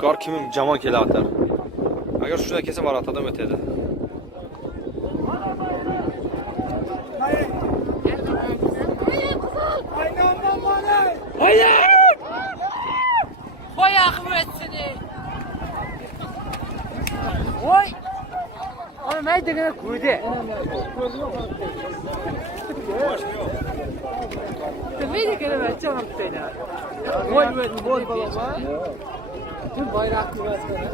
Qar kimi caman kele atar. Agar shuna kelsa var atadan o'tadi. Hayır! Vay akıbetsini! Vay! Ama ben de gene kuydu. Ben de gene ben canım seni. Vay baba. Tüm bayraklı versene.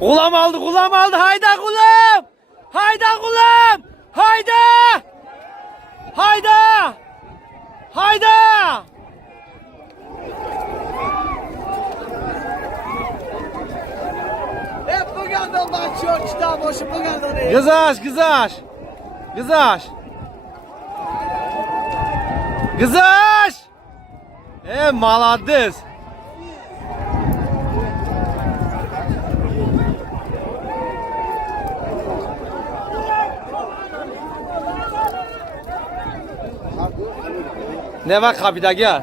Gulam aldı, gulam aldı. Hayda gulam! Hayda gulam! Hayda! Hayda! Hayda! Hep bu gelden başlıyor kitap boşu bu gelden. Kızaş, kızaş. Kızaş. Kızaş! Молодец. Ne var kapıda gel.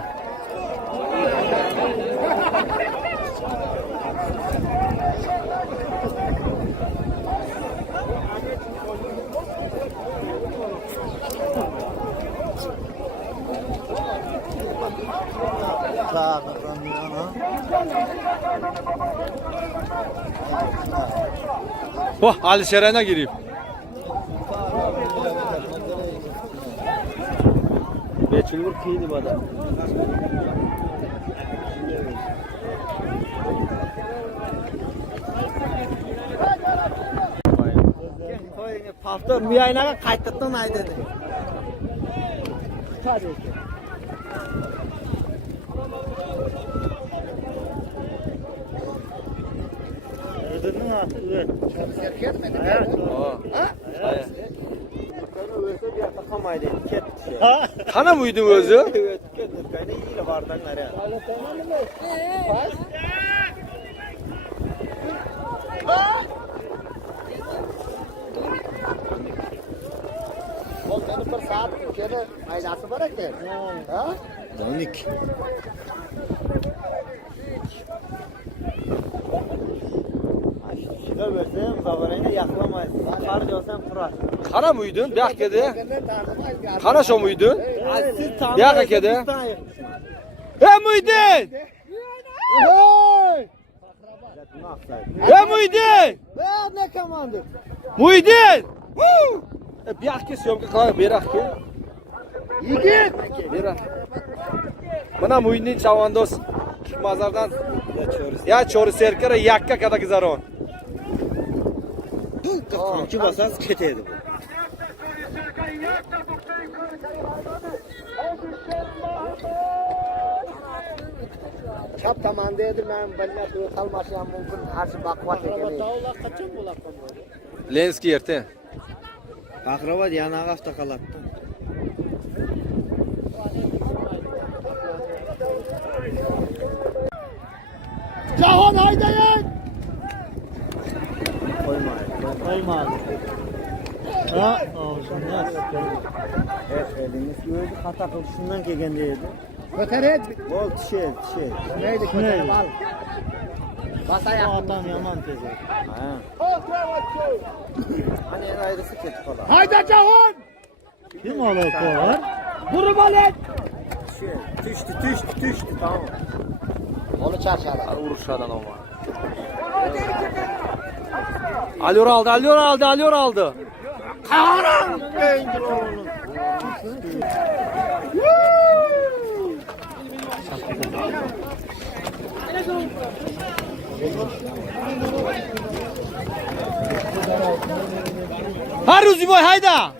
Oh, Ali Şeren'e gireyim. Beçulur kıydı bana. Palto müayinaga qaytadan aytadi. Ödünün atı evet. Serket mi? Ha? Evet. Öse bir yatamaydı. Kana mıydın özü? Evet, kendim kayna iyiyle vardan nereye? Oğlum benim bir saat kere aylası var ki. Ha? Donik. Şurada versem zavarayla yaklamayız. Kar diyorsan kurar. Kana mıydın? Bir hakede. Kana şo muydun? Bir hakede. He muydun? He muydun? Ne kamandı? Muydun? Bir hakede sömkü kalır. Bir hakede. Yigit. Bir hakede. Bana muydun çavandoz. Mazardan. Ya çoru serkere yakka kada kızaron. Kamçı basas keteydi bu. Çap tamam dedi ben balla kalmasam mümkün her şey bakvat ekeli. Dağlar kaçın bu lakon böyle? Lenski yerte. Akraba yana hafta kalattı. Cahan haydayın. Koyma. Ha, şundan. Elimiz gördü hata kılışından kelgandeydi. Ko'taret. Bol tişe. Neydi ko'tarib al. Basaya atam yomon tez. Ha. Hani en ayrısı ketib qoladi. Hayda jahon! Kim aloqa var? Vurib olet. Düştü tamam. Onu çarşada. Uruşadan ama. Alıyor aldı. Karan beyndir oğlum. Ha Ruzi boy hayda.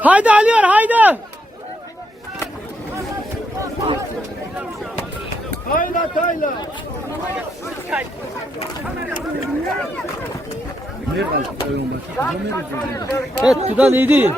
Haydi alıyor haydi. Tayla. Evet tutan iyiydi.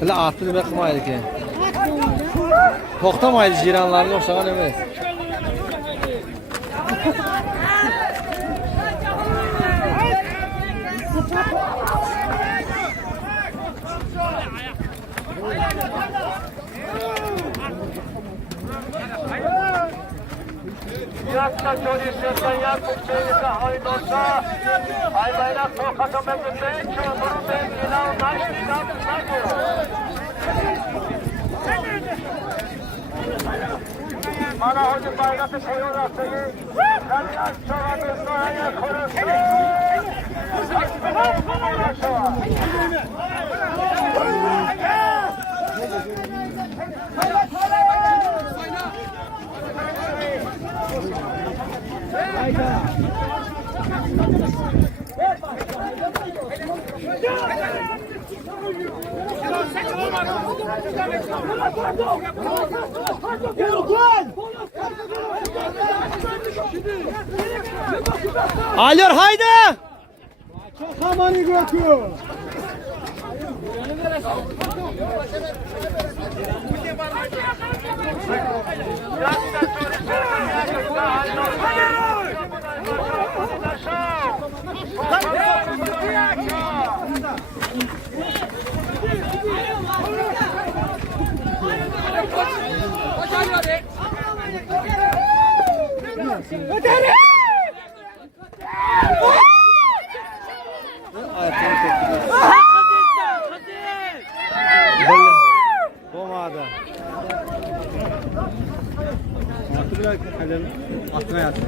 Hala atını bakmaydı ki. Toxtamaydı jiranlarını oxşagan emas. Yakta çölüsünden yakıp çeyrika haydolsa ay bayrak sokakta beklemeyin çoğunun ben ilan taşlayacağım bana hoca bayrakı koyuyorlar seni sen yaş çoğadı sahaya korusun Alıyor haydi. Kamanı götürüyor. Olmadı. Atına yattı.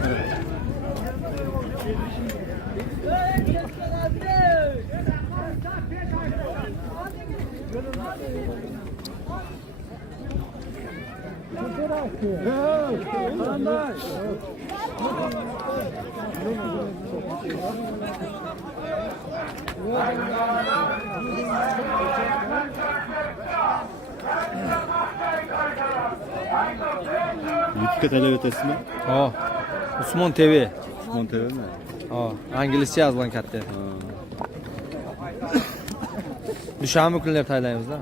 YouTube televizyonu mi? Ha. Usmon TV. Usmon TV mi? Ha, İngilizce yazılan katta. Dushanba kunlari taylaymiz da.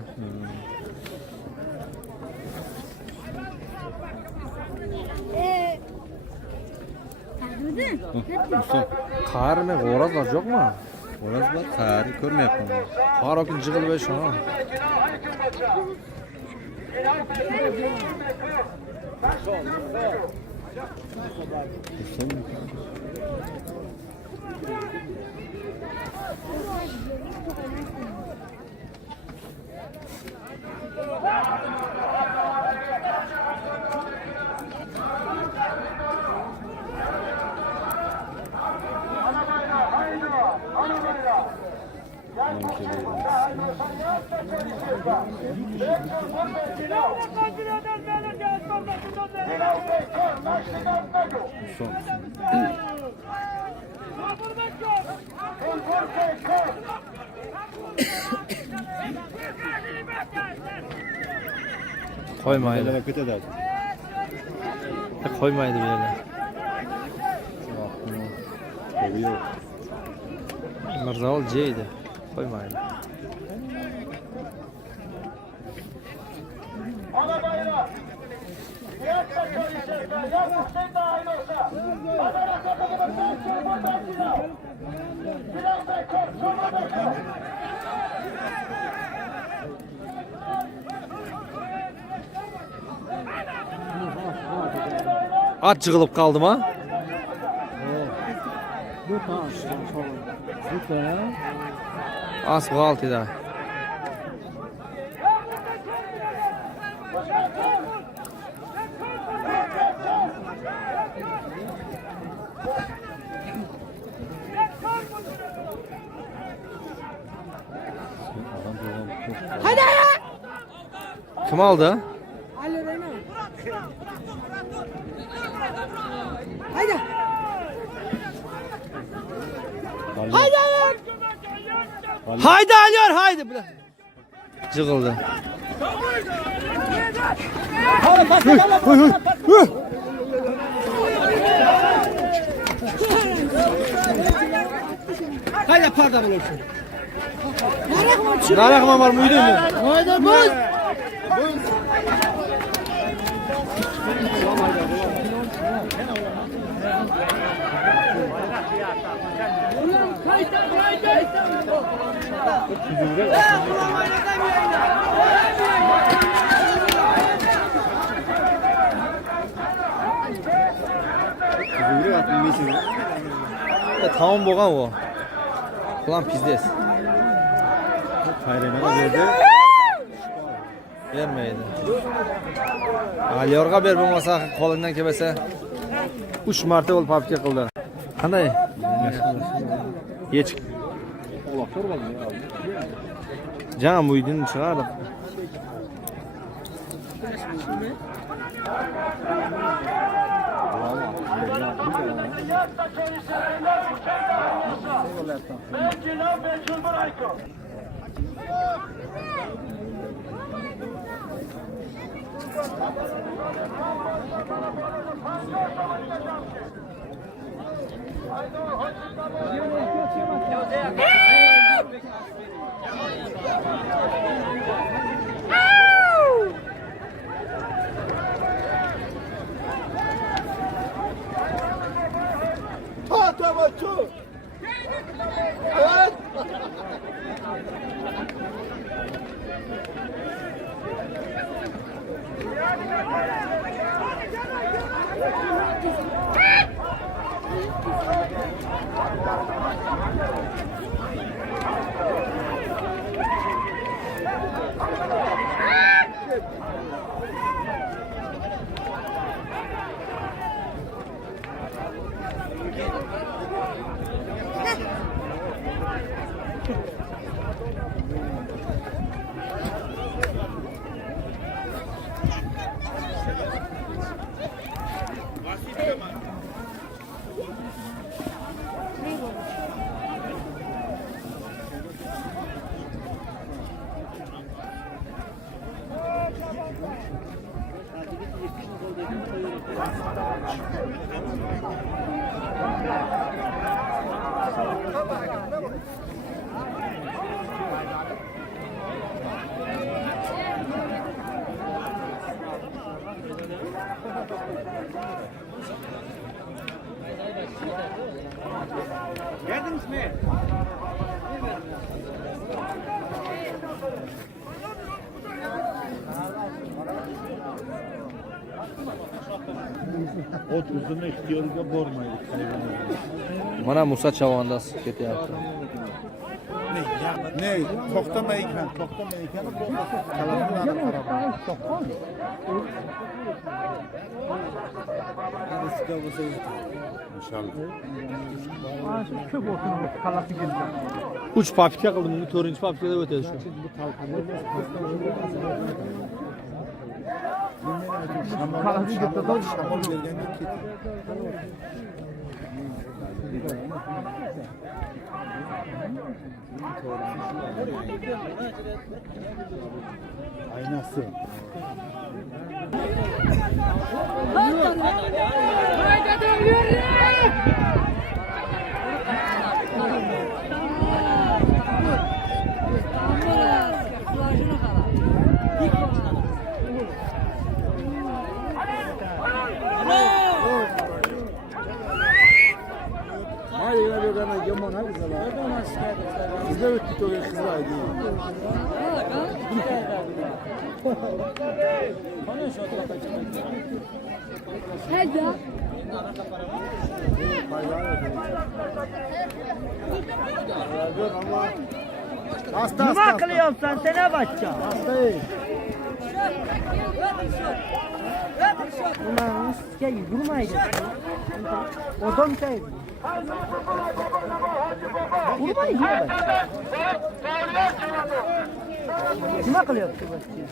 Qarmi, g'o'razlar yo'qmi? Oraz bor, qari ko'rmayapman. Har kun jig'ilib shuna. Aydoğsa. Hilal Bey, Koymaydı. Koymaydı bir yerler. Mirzaol C'ydi. Koymaydı. ana bayrağı. Nihat Kaçar içerisinde. Yakup Seyda Aydoğsa. Adana Kapalı'ndan Çorba Hilal. Hilal Bekir, Çorba Bekir. At jığılıp kaldım ha. Az qaldı da. Kim aldı? Haydi alıyor haydi. Cıgıldı. Haydi parda bulursun. Narak var mıydı mı? Haydi buz. Tamam boğan o. Ulan pizdes. Hayrına verdi. Vermeydi. Aliyorga ber bulmasa kolundan kebese 3 marta ol papka qildi. Qanday? Hech. Can bu uydan chiqardi. Nihat Kaçar içerisinde. Hilal Bey, Çorba Ayko. 30'unu istiyoruz da bormaydık. Mana Musa Chavandoz ketyapti. Ne? To'xtamaykan, kalamlarni qarab. İnşallah. Köp olsun kalası geldi. 3 papka qildim, 4-papkada o'tadi shu. Kalası gitti da Şamol vergende ketdi. Aynası. Hayır yine bir tane yaman ha güzel. Bizde öttük o kızlar değil. Hadi. Hasta Nima qilyapsan sen bachcha? Ulan sizga yugurmaydi. Odam kaydi. Urmaydi ya. Nima qilyapti bachcha?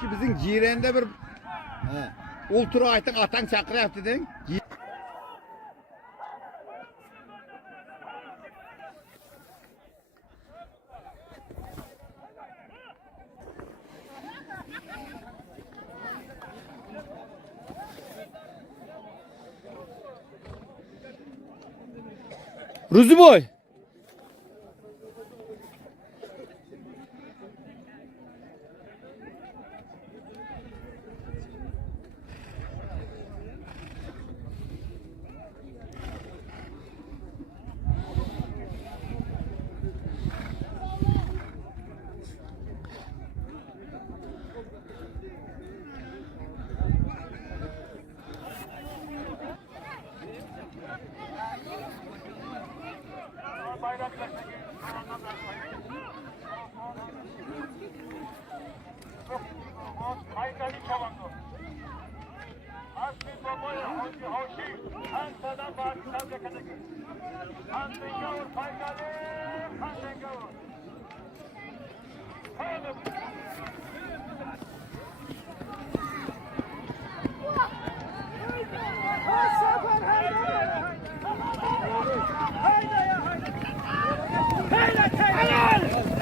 Ki bizim jirende bir ultra aytın atan chaqiryapti deng. Ruziboy. Haydari Chavandoz. Asli babayı hoşi. Hansadan bağışlar yakaladık. Hansengavur Haydari. Hansengavur. Haydi. Haydi.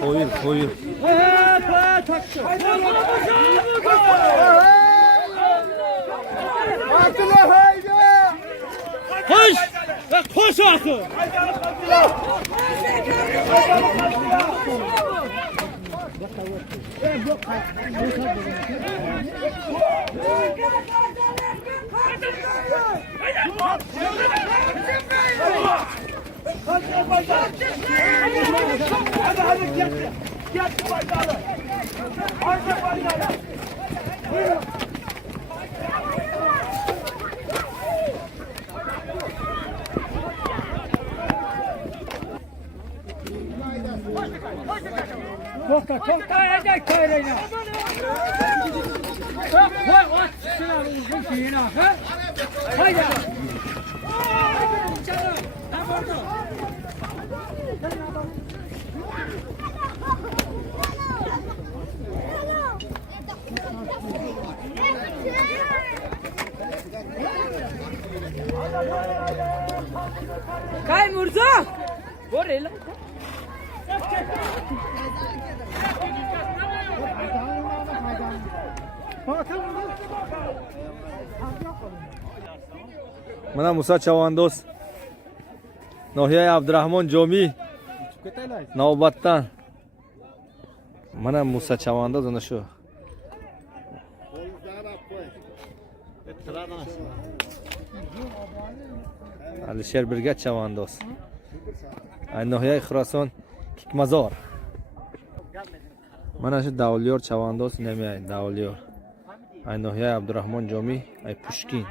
Koyun koyun. Koş! Koş artık! Korkta edek köylüğüne. Koy at şuna uzun şeyine ha. Haydi. Kay Murza. Borel. Mana Musa Chavandoz Nohiya Abdurahmon Jomi navbatdan mana Musa Chavandoz ana shu Alisher Birgat Chavandoz Nohiya Xurason Kikmazor mana shu Davliyor Chavandoz nemay Davliyor Nohiya Abdurahmon Jomi ay Pushkin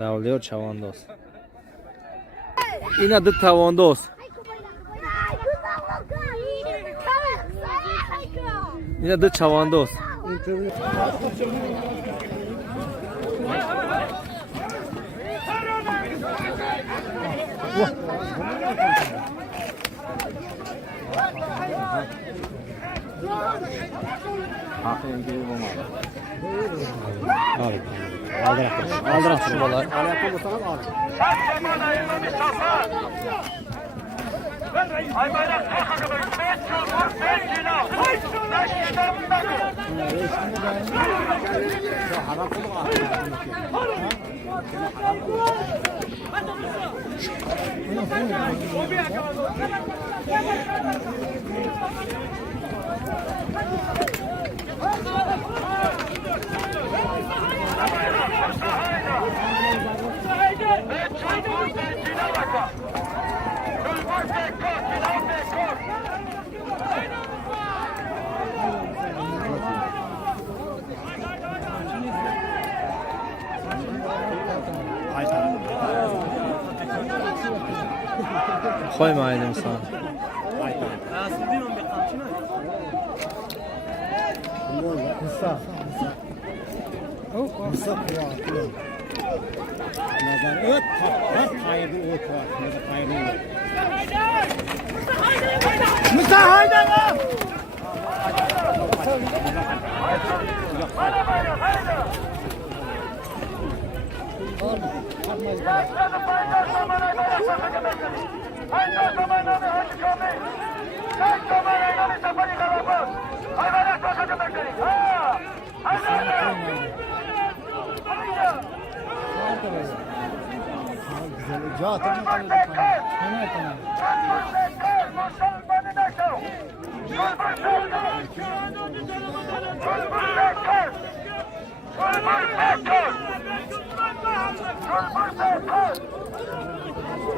Davliyor Chavandoz Ina de Chavandoz Ina de Chavandoz Aldırak şuralar. Koymayın insan. Musa kuruyor. Neden? Evet, hayırlı ot var. Hayırlı. Musa haydi lan!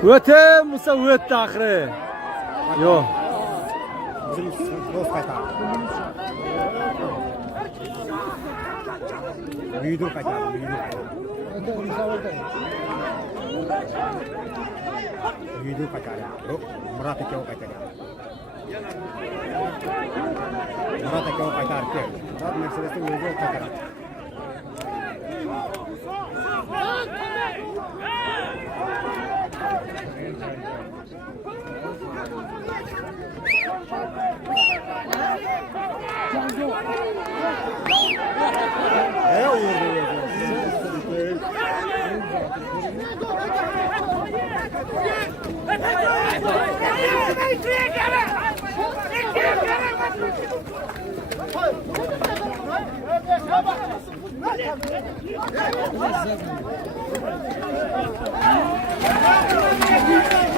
Öte Musa öte ahire. Yok. Büyüdür kaçar. Büyüdür kaçar. Murat Ekeo kaçar. Murat Ekeo kaçar. Murat Mercedes'te büyüdür kaçar.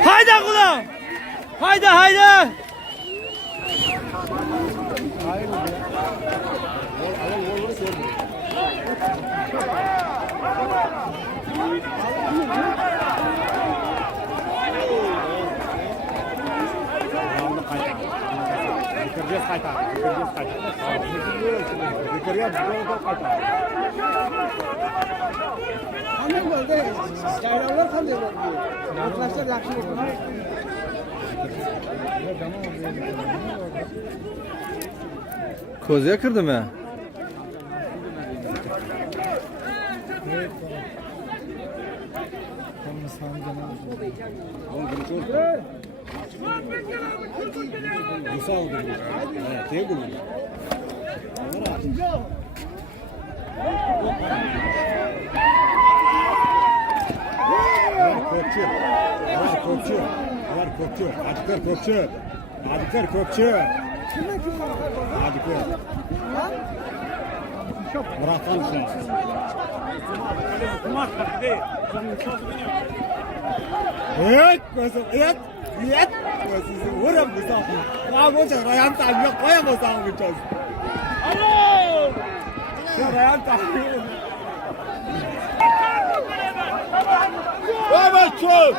Hayda kulağım. Hayda hayda. Kozuya kırdım ya. Evet, evet, evet. Sizi vururum bu sabah. Ya bu sefer ayağım tanıyor, koyamazsam bu çöz. Alo! Ya ayağım tanıyor. Evet, çöz.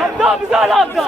Abda bize al abda.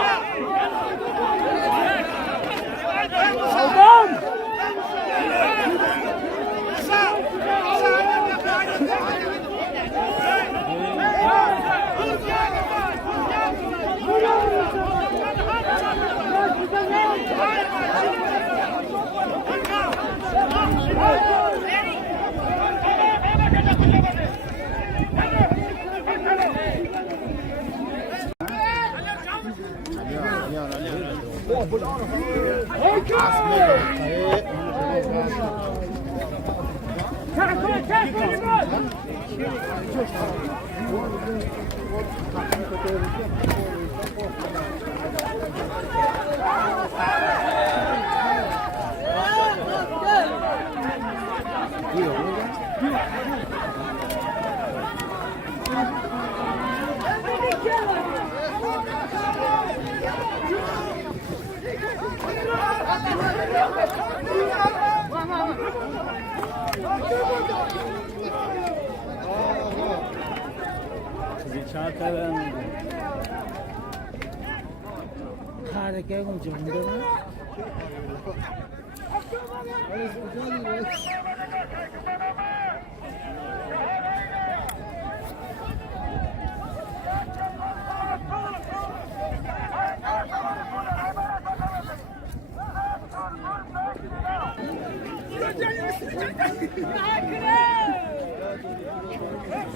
Aldım. Harika muncul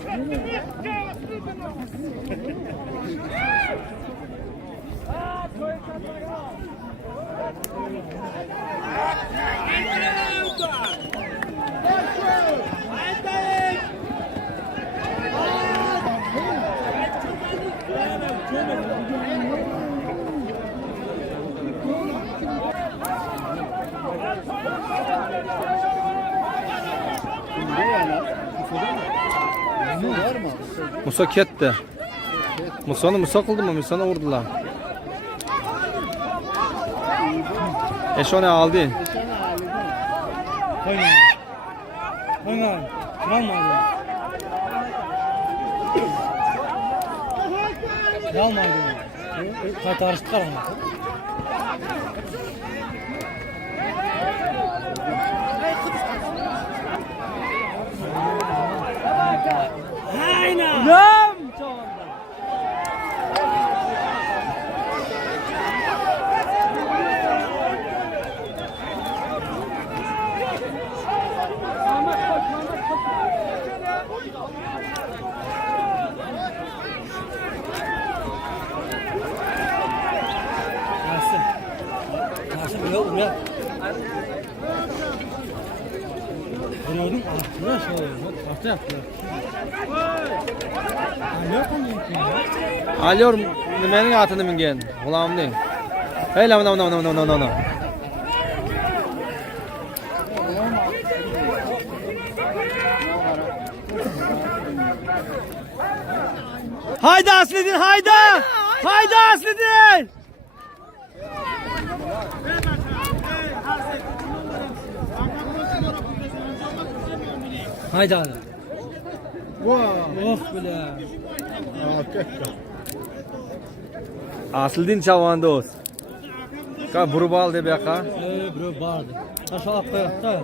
Thank you. Musa ketdi. Musani Musa qildimi? Musani urdilar. Eşone aldı. Oyna. Yalmadı. Yalmadı. Kaytarıştı karanlık. Aynen. Ram çavanda. Nasıl? Nasıl buraya? Bunun altına şey oluyor. Altı yaptılar. Alıyor nimenin atını mingen. Ulamni. Hey la no. Haydi Aslıdin haydi. Haydi Aslıdin. Haydi hadi. Oh bile. Aslıdin Chavandos. Ka burbal de beka. Bro vardı. Aşağı koyak da.